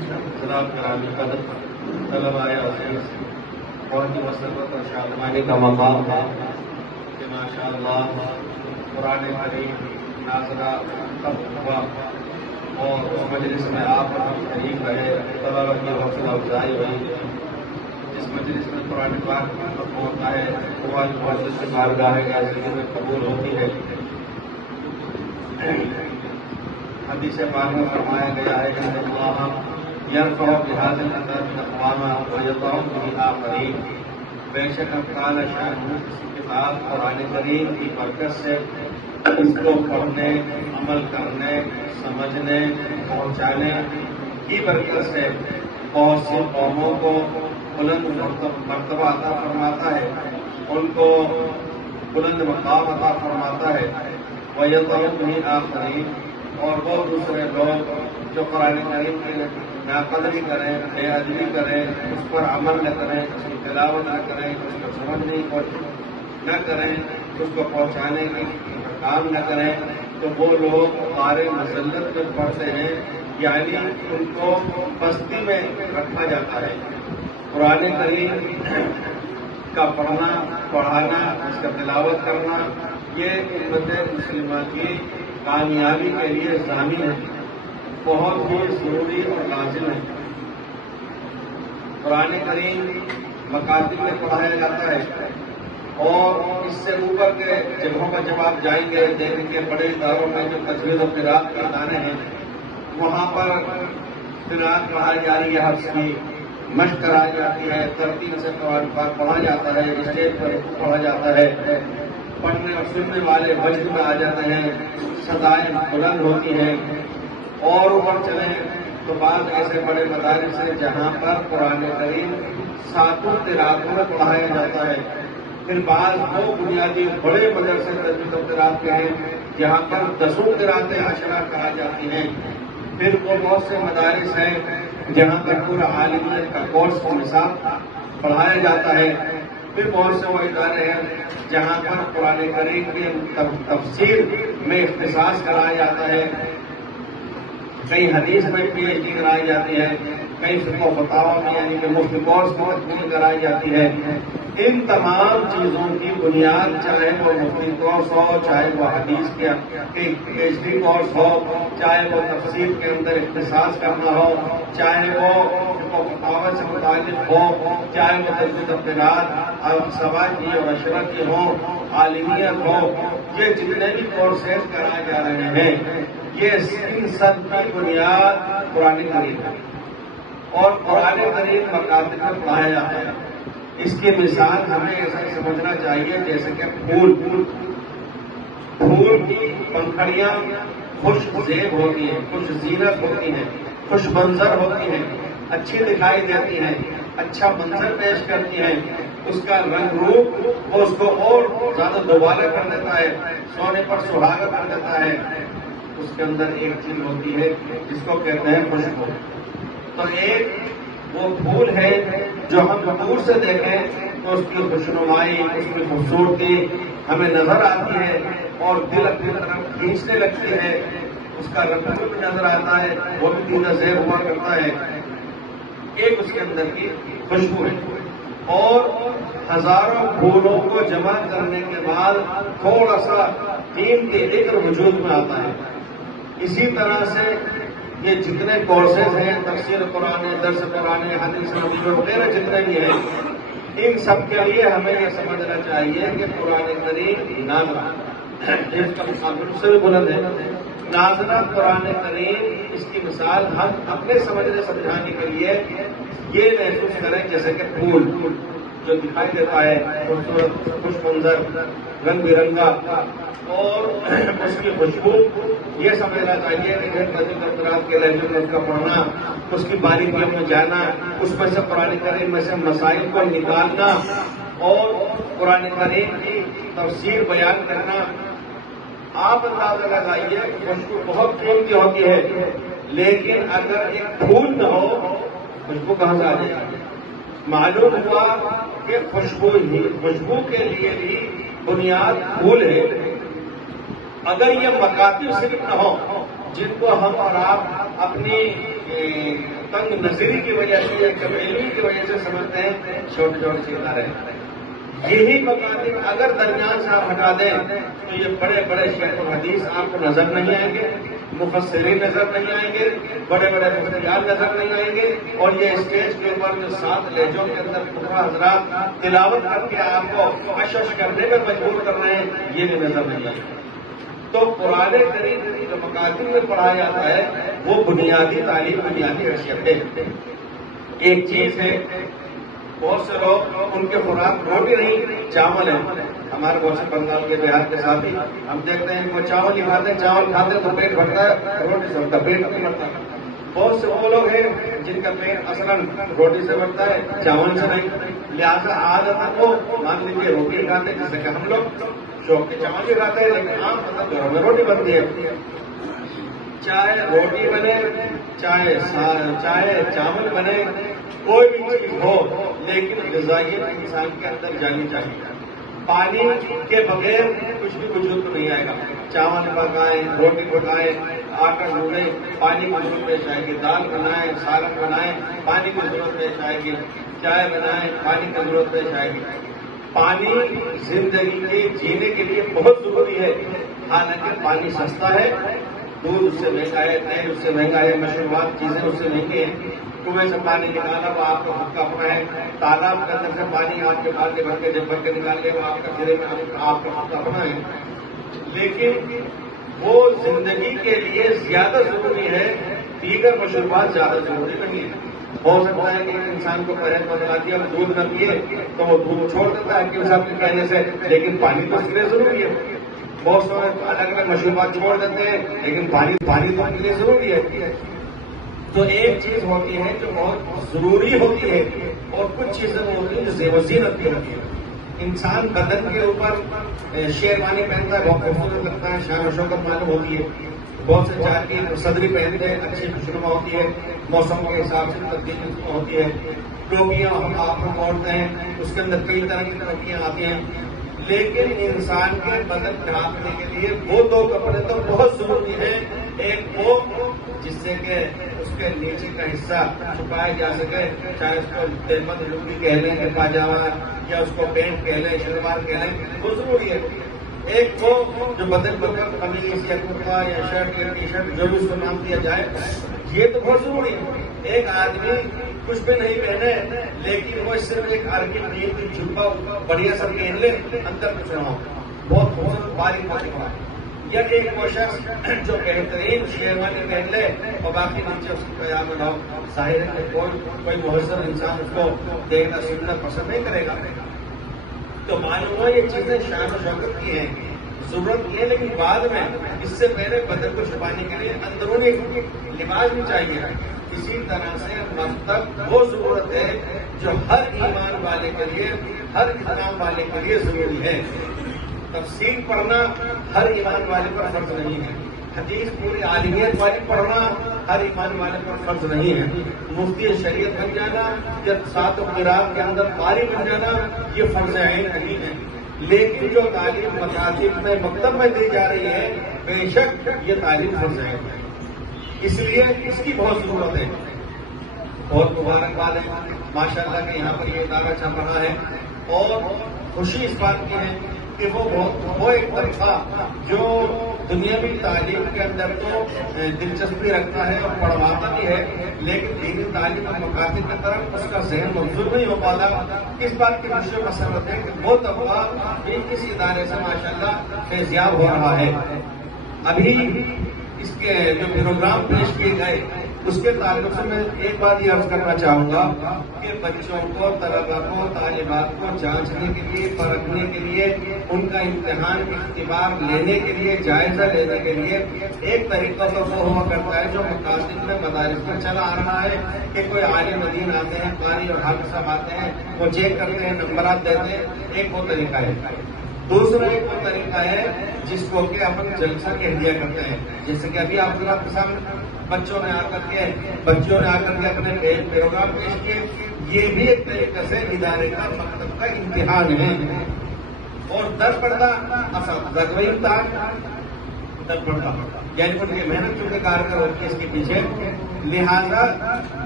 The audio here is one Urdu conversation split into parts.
جناب گرامی قدر طلباء عزیز، بہت ہی مسرت اور شادمانی کا مقام ہے کہ ماشاء اللہ قرآن کریم نازلہ تب ہوا اور اس مجلس میں آپ ہم شریک رہے، طلباء کی حوصلہ افزائی ہوئی۔ جس مجلس میں قرآن پاک ہوتا ہے وہ معزز کی بارگاہ عزیز میں قبول ہوتی ہے۔ حدیث پاک میں فرمایا گیا ہے کہ اللہ یرفع بہذا القدر اقواما ویضع به آخرین، بے شک تعالی شان اس کتاب قرآن کریم کی برکت سے اس کو پڑھنے، عمل کرنے، سمجھنے، پہنچانے کی برکت سے بہت سی قوموں کو بلند مرتبہ عطا فرماتا ہے، ان کو بلند مقام عطا فرماتا ہے۔ وَيَضَعُ بِهِ آخَرِينَ، اور وہ دوسرے لوگ جو قرآن کریم کی ناقدری کریں، بے ادبی کریں، اس پر عمل نہ کریں، اس کی تلاوت نہ کریں، اس کو سمجھنے کی کوشش نہ کریں، اس کو پہنچانے کی کام نہ کریں، تو وہ لوگ قارئ مذلت میں پڑھتے ہیں، یعنی ان کو پستی میں رکھا جاتا ہے۔ قرآن کریم کا پڑھنا، پڑھانا، اس کا تلاوت کرنا، یہ امت مسلمہ کی کامیابی کے لیے ضامن ہے، بہت ہی ضروری اور لازم ہے۔ قرآن کریم مکاتب میں پڑھایا جاتا ہے، اور اس سے اوپر کے جگہوں پر جب آپ جائیں گے دیکھیں گے بڑے اداروں میں جو تجوید و قراءت کے ادارے ہیں وہاں پر قراءت پڑھائی جا رہی ہے، حفظ کی مشق کرائی جاتی ہے، ترتیب سے قرآن پاک پڑھا جاتا ہے، اسٹیج پر پڑھا جاتا ہے، پڑھنے اور سننے والے وجد میں آ جاتے ہیں، سدائیں بلند ہوتی ہیں۔ اور اوپر چلیں تو بعض ایسے بڑے مدارس ہیں جہاں پر قرآن کریم ساتوں قراءتوں میں پڑھایا جاتا ہے۔ پھر بعض وہ بنیادی بڑے مدرسے تجوید و قراءت کے ہیں جہاں پر 10 قراءتیں عشرہ کرائی جاتی ہیں۔ پھر وہ بہت سے مدارس ہیں جہاں پر پورا عالمیت کا کورس نصاب پڑھایا جاتا ہے۔ پھر بہت سے وہ ادارے ہیں جہاں پر قرآن کریم کی تفسیر میں اختصاص کرایا جاتا ہے، کئی حدیث میں پی ایچ ڈی کرائی جاتی ہے، کئی فقہ و فتاوی میں یعنی کہ مفتی کورس میں تکمیل کرائی جاتی ہے۔ ان تمام چیزوں کی بنیاد چاہے وہ مفتی کورس ہو، چاہے وہ حدیث کے پی ایچ ڈی کورس ہو، چاہے وہ تفسیر کے اندر اختصاص کرنا ہو، چاہے وہ فقہ و فتاوی سے متعلق ہو، چاہے وہ تجوید و قراءت اور سواجی اور اشرہ کی ہو، عالمیت ہو، یہ جتنے بھی کورسز کرائے جا رہے ہیں یہ ان سب کی بنیاد قرآن کریم ہے، اور قرآن کریم مکاتب میں پڑھایا جاتا ہے۔ اس کی مثال ہمیں ایسا سمجھنا چاہیے جیسے کہ پھول کی پنکھڑیاں خوش زیب ہوتی ہیں، خوش زینت ہوتی ہیں، خوش منظر ہوتی ہیں، اچھی دکھائی دیتی ہیں، اچھا منظر پیش کرتی ہیں، اس کا رنگ روپ وہ اس کو اور زیادہ دوبارہ کر دیتا ہے، سونے پر سہاگا کر دیتا ہے۔ اس کے اندر ایک چیز ہوتی ہے جس کو کہتے ہیں خوشبو۔ تو ایک وہ پھول ہے جو ہم دور سے دیکھیں تو اس کی خوشنمائی، اس کی خوبصورتی ہمیں نظر آتی ہے اور دل اپنی طرف کھینچنے لگتی ہے، اس کا رنگ بھی نظر آتا ہے، وہ بھی دیدہ زیب ہوا کرتا ہے۔ ایک اس کے اندر کی خوشبو ہے، اور ہزاروں پھولوں کو جمع کرنے کے بعد تھوڑا سا قیمتی عطر وجود میں آتا ہے۔ اسی طرح سے یہ جتنے کورسز ہیں، تفسیر قرآن، درس قرآن، حدیث نبوی وغیرہ جتنے بھی ہیں، ان سب کے لیے ہمیں یہ سمجھنا چاہیے کہ قرآن کریم نازلہ اس کا مقابل سے بھی بلند ہے۔ نازلہ قرآن کریم، اس کی مثال ہم اپنے سمجھنے سمجھانے کے لیے یہ محسوس کریں جیسے کہ پھول جو دکھائی دیتا ہے، خوبصورت، خوش منظر، رنگ برنگا، اور اس کی خوشبو یہ سمجھنا چاہیے کہ تجوید و قراءت کے لہجے میں اس کا پڑھنا، اس کی باریکیوں میں جانا، اس میں سے قرآن کریم میں سے مسائل کو نکالنا اور قرآن کریم کی تفسیر بیان کرنا۔ آپ اندازہ لگائیے کہ خوشبو بہت قیمتی ہوتی ہے، لیکن اگر ایک پھول نہ ہو خوشبو کہاں سے آ جائے گی؟ معلوم ہوا کہ خوشبو کے لیے بھی بنیاد پھول ہے۔ اگر یہ مکاتب صرف نہ ہو جن کو ہم اور آپ اپنی تنگ نظری کی وجہ سے یا کم علمی کی وجہ سے سمجھتے ہیں چھوٹے چھوٹے سے ادارے ہیں. یہی مکاتب اگر درمیان سے آپ ہٹا دیں تو یہ بڑے بڑے شیخ الحدیث آپ کو نظر نہیں آئیں گے, مفسرین نظر نہیں آئیں گے, بڑے بڑے مفتیان نظر نہیں آئیں گے, اور یہ اسٹیج کے اوپر جو 7 لہجوں کے اندر پورا حضرات تلاوت کر کے آپ کو اشش کرنے میں مجبور کر رہے ہیں, یہ بھی نظر نہیں آئے گا. تو قرآن کریم جو مکاتب میں پڑھایا جاتا ہے وہ بنیادی تعلیم, بنیادی حیثیت ہے. ایک چیز ہے, بہت سے لوگ ان کے خوراک روٹی نہیں چاول ہے. ہمارے بہت سے بنگال کے بہار کے ساتھی ہم دیکھتے ہیں وہ چاول ہی کھاتے ہیں, چاول کھاتے ہیں تو پیٹ بھرتا ہے, روٹی سے ان کا پیٹ نہیں بھرتا. بہت سے وہ لوگ ہیں جن کا پیٹ اصلاً روٹی سے بھرتا ہے, چاول سے نہیں. لہٰذا عادت وہ مان لیجیے روٹی کھاتے ہیں, جیسے کہ ہم لوگ شوق کے چاول بھی کھاتے ہیں, لیکن عام مطلب گھروں میں روٹی بنتی ہے. چاہے روٹی بنے, چاہے چاول بنے, کوئی بھی چیز ہو, لیکن غذائیت انسان کے اندر جانی چاہیے. پانی کے بغیر کچھ بھی وجود نہیں آئے گا. چاول پکائیں, روٹی پکائیں, آٹا گوندیں, پانی کی ضرورت پیش آئے گی. دال بنائیں, سالن بنائیں, پانی کی ضرورت پیش آئے گی. چائے بنائیں, پانی کی ضرورت پیش آئے گی. پانی زندگی کے جینے کے لیے بہت ضروری ہے. حالانکہ پانی سستا ہے, دودھ اس سے مہنگا ہے, تیل اس سے مہنگا ہے, مشروبات چیزیں اس سے مہنگی ہیں. کنویں سے پانی نکالا وہ آپ کا خود کا اپنا ہے. تالاب کے اندر سے پانی آپ کے بالٹی بھر کے جب بھر کے نکال لے وہ آپ کا گھرے میں آپ کا خود کا اپنا ہے. لیکن وہ زندگی کے لیے زیادہ ضروری ہے, دیگر مشروبات زیادہ ضروری نہیں ہے. ہو سکتا ہے کہ انسان کو پرہیز بدلا دیا, وہ دودھ نہ پیے تو وہ دودھ چھوڑ دیتا ہے حکیم صاحب کے کہنے سے, لیکن پانی تو اس کے لیے ضروری ہے. بہت سے الگ الگ مشروبات چھوڑ دیتے ہیں, لیکن پانی تو ان کے لیے ضروری ہے. تو ایک چیز ہوتی ہے جو بہت ضروری ہوتی ہے, اور کچھ چیزیں ہوتی ہیں جو زیب و زینت کی ہوتی ہے. انسان بدن کے اوپر شیروانی پہنتا ہے, بہت خوبصورت لگتا ہے, شان و شوکت معلوم ہوتی ہے. بہت سے چار کی صدری پہنتے ہیں, اچھی خوشنما ہوتی ہے, موسم کے حساب سے تبدیلی ہوتی ہے. ٹوپیاں ہم آپ کو اوڑھتے ہیں, اس کے اندر کئی طرح کی ٹوپیاں آتی ہیں. لیکن انسان کے بدن ڈھانپنے کے لیے وہ 2 کپڑے تو بہت ضروری ہیں. ایک وہ جس سے کہ اس کے نیچے کا حصہ چھپایا جا سکے, چاہے اس کو تہمت لنگی کہہ لیں, کہ پاجامہ, یا اس کو پینٹ کہہ لیں, شلوار کہہ لیں, وہ ضروری ہے. ایک وہ جو بدن پر قمیض یا کرتا یا شرٹ یا ٹی شرٹ جو بھی اس کو نام دیا جائے, یہ تو بہت ضروری ہے. ایک آدمی کچھ بھی نہیں پہنے, لیکن وہ صرف ایک ہلکی جھبا بڑھیا سا پہن لے, اندر کچھ نہ ہو, بہت خوبصورت باریک ہوا. یا ایک وہ شخص جو بہترین شیروانی پہن لے اور باقی نیچے اس کی پاجامہ نہ ہو, ظاہر ہے کوئی مہذب انسان اس کو دیکھنا سننا پسند نہیں کرے گا. تو معلوم ہوا یہ چیزیں شان و شوکت کی ہیں, ضرورت کی ہے, لیکن بعد میں اس سے پہلے بدن کو چھپانے کے لیے اندرونی لباس بھی چاہیے. اسی طرح سے مکتب وہ ضرورت ہے جو ہر ایمان والے کے لیے, ہر اسلام والے کے لیے ضروری ہے. تفسیر پڑھنا ہر ایمان والے پر فرض نہیں ہے. حدیث پوری عالمیت والی پڑھنا ہر ایمان والے پر فرض نہیں ہے. مفتی شریعت بن جانا یا 7 قرآن کے اندر قاری بن جانا یہ فرض عین نہیں ہے. لیکن جو تعلیم مکاتب میں مکتب میں دی جا رہی ہے, بے شک یہ تعلیم فرض عین ہے. اس لیے اس کی بہت ضرورت ہے. بہت مبارکباد ہے ماشاء اللہ کہ یہاں پر یہ ادارہ چل رہا ہے, اور خوشی اس بات کی ہے کہ وہ ایک طبقہ جو دنیاوی تعلیم کے اندر تو دلچسپی رکھتا ہے اور پڑھواتا بھی ہے, لیکن دینی تعلیم اور مکاتب کی طرف اس کا ذہن منظور نہیں ہو پاتا. اس بات کی خوشی و مسرت ہے کہ وہ طبقہ بھی اس ادارے سے ماشاءاللہ فیضیاب ہو رہا ہے. ابھی اس کے جو پروگرام پیش کیے گئے اس کے تعلق سے میں ایک بات یہ عرض کرنا چاہوں گا کہ بچوں کو, طلبا کو, طالبات کو جانچنے کے لیے, پرکھنے کے لیے, ان کا امتحان اختبار لینے کے لیے, جائزہ لینے کے لیے ایک طریقہ تو وہ ہوا کرتا ہے جو مقاصد میں مدارس میں چلا آ رہا ہے کہ کوئی عالم دین آتے ہیں, قاری اور حافظ صاحب آتے ہیں, وہ چیک کرتے ہیں, نمبرات دیتے ہیں. ایک وہ طریقہ ہے. دوسرا ایک وہ طریقہ ہے جس کو کہ اپن جلسہ کہہ دیا کرتے ہیں, جیسے کہ ابھی آپ کے سامنے بچوں نے آ کر کے اپنے پروگرام پیش کیے. یہ بھی ایک طریقے سے ادارے کا مکتب کا امتحان ہے. اور در پردہ اساتذہ کا امتحان, در پردہ یعنی ان کی محنت چونکہ کارگر ہوتی ہے اس کے پیچھے, لہذا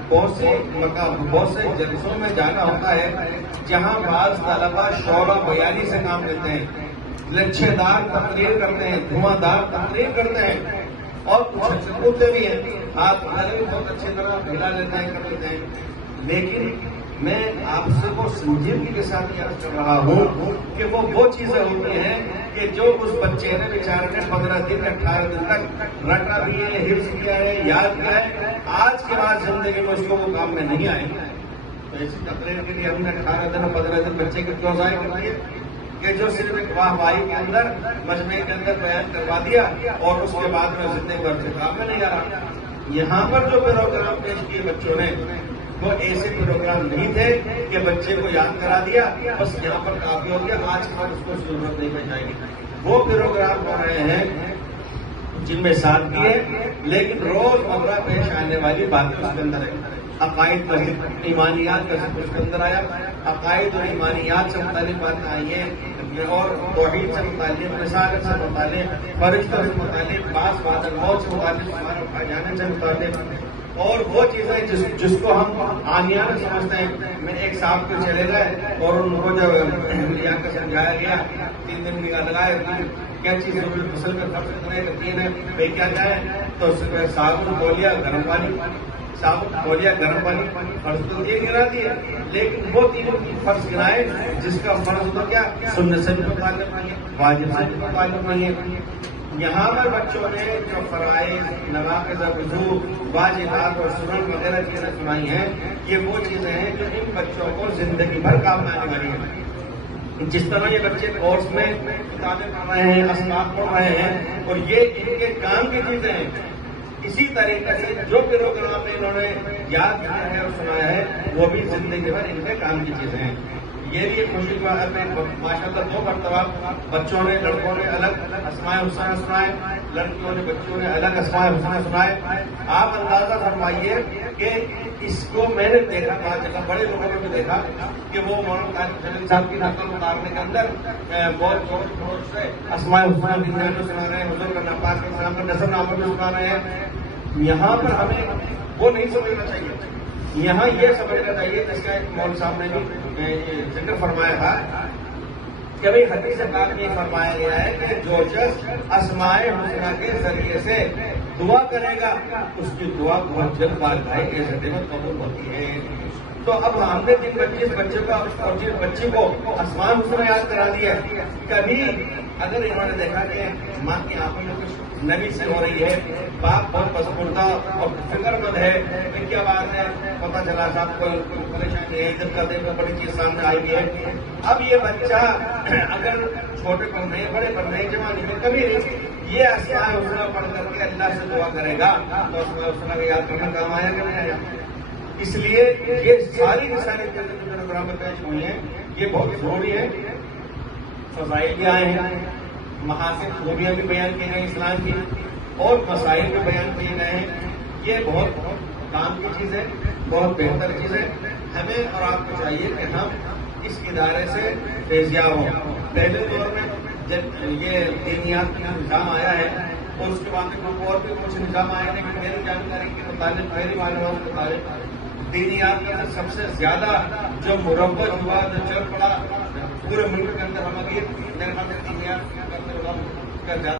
بہت سے جلسوں میں جانا ہوتا ہے جہاں بعض طلبا شعلہ بیانی سے کام لیتے ہیں، لچھے دار تقریر کرتے ہیں، دھواں دار تقریر کرتے ہیں، اور کچھ اچھے ہوتے بھی ہیں، ہاتھ بھی بہت اچھی طرح ہلا لیتے ہیں، کر لیتے ہیں. لیکن میں آپ سے وہ سنجیدگی کے ساتھ یاد کر رہا ہوں کہ وہ چیزیں ہوتی ہیں کہ جو اس بچے نے بیچارے نے 15 دن 18 دن تک رٹا بھی ہے، حفظ کیا ہے، یاد کیا ہے، آج کے بعد زندگی میں اس کو وہ کام میں نہیں آئے. تو ایسی تقریر کے لیے ہم نے 18 دن اور 15 دن بچے کے کیوں ضائع کر دیے کہ جو صرف ایک واہ واہی کے اندر مجمع کے اندر بیان کروا دیا اور اس کے بعد میں زندگی بھر سے کام میں نہیں آ رہا. یہاں پر جو پروگرام پیش کیے بچوں نے وہ ایسے پروگرام نہیں تھے کہ بچے کو یاد کرا دیا بس یہاں پر کافی ہو گیا، آج کے بعد اس کو ضرورت نہیں پڑ جائے گی. وہ پروگرام ہو رہے ہیں جن میں سادگی ہے لیکن روز مرہ پیش آنے والی باتیں اس کے اندر ہے. عقائد ایمانیات کا سب اس کے اندر آیا، عقائد اور ایمانیات سے متعلق باتیں آئی ہیں اور توحید سے متعلق، رسالت سے متعلق، فرشتوں سے متعلق، بعض بات موت سے متعلق، ہمارے اٹھائے جانے سے متعلق، اور وہ چیزیں جس کو ہم آنیانہ سمجھتے ہیں. میں ایک صاحب کے چلے گئے اور ان کو جب لیا کر سمجھایا گیا 3 دن نگاہ لگائے کیا چیز فصل میں فرض کرنے کا 3 ہے بھائی کیا ہے، تو صاحب بولیا گرم پانی، صاحب بولیا گرم پانی، فرض تو یہ گرا دیے لیکن وہ 3 فرض گرائے جس کا فرض تو کیا سنت سے بھی متعلق نہیں ہے، واجب سے بھی متعلق نہیں ہے. یہاں پر بچوں نے جو فرائض، نواقض وضو، واجبات اور سنن وغیرہ چیزیں سنائی ہیں، یہ وہ چیزیں ہیں جو ان بچوں کو زندگی بھر کام میں آنے والی ہیں. جس طرح یہ بچے کورس میں کتابیں پڑھ رہے ہیں، اسباق پڑھ رہے ہیں اور یہ ان کے کام کی چیزیں ہیں، اسی طریقے سے جو پروگرام میں انہوں نے یاد کیا ہے اور سنایا ہے وہ بھی زندگی بھر ان کے کام کی چیزیں ہیں. یہ بھی ایک خوشی کی بات ہے. ماشاء اللہ 2 مرتبہ بچوں نے، لڑکوں نے الگ اسماء الحسنہ سنائے، لڑکیوں نے، بچوں نے الگ اسماء الحسنہ سنائے. آپ اندازہ فرمائیے کہ اس کو میں نے دیکھا بعض جگہ بڑے لوگوں نے بھی دیکھا کہ وہ مولانا طارق جمیل صاحب کی نقل اتارنے کے اندر بہت زور سے اسماء الحسنہ کی نعت سنا رہے ہیں، حضور کا ناپاک کے سلام کا نظر نامہ بھی سنا رہے ہیں. یہاں پر ہمیں وہ نہیں سمجھنا چاہیے، یہاں یہ سمجھنا چاہیے جس کا ایک مول صاحب نے بھی ذکر فرمایا تھا کہ بھائی حدیث پاک میں فرمایا گیا ہے کہ جو شخص اسماء الحسنہ کے ذریعے سے دعا کرے گا اس کی دعا بہت جلد بارگاہ کے ذریعے میں قبول ہوتی ہے. تو اب ہم نے جس بچے کو اور جس بچے کو اسماء الحسنہ یاد کرا دیا ہے، کبھی اگر انہوں نے دیکھا کہ ماں کی آنکھوں میں کچھ نمی سے ہو رہی ہے، باپ بہت پسپردہ اور فکر مند ہے، پھر کیا بات ہے، پتہ چلا صاحب کوئی پریشانی ہے، عزت کرتے ہوئے بڑی چیز سامنے آئی ہے. اب یہ بچہ اگر چھوٹے پر نہیں، بڑے پر نہیں، جوانی میں کبھی یہ اسماء الحسنہ پڑھ کر کے اللہ سے دعا کرے گا تو اسماء الحسنہ کا یاد کرنا کام آیا کہ نہیں آیا. اس لیے یہ ساری پروگرام میں پیش ہوئی ہیں، یہ بہت ضروری ہے. فضائل بھی آئے ہیں، محاسن خوبیاں بھی بیان کی گئی اسلام کی اور مسائل بھی بیان کیے گئے ہیں. یہ بہت کام کی چیز ہے، بہت بہتر چیز ہے. ہمیں اور آپ کو چاہیے کہ ہم اس ادارے سے فیضیاب ہوں. پہلے دور میں جب یہ دینیات کا نظام آیا ہے اور اس کے بعد میں اور بھی کچھ نظام آئے ہیں، لیکن میری جانکاری کے مطابق، میری معلومات کے مطابق دینیات کا سب سے زیادہ جو مروج ہوا، جو چل پڑا پورے ملک کے اندر، ہم ابھی میرے خیال سے دینیات کا زیادہ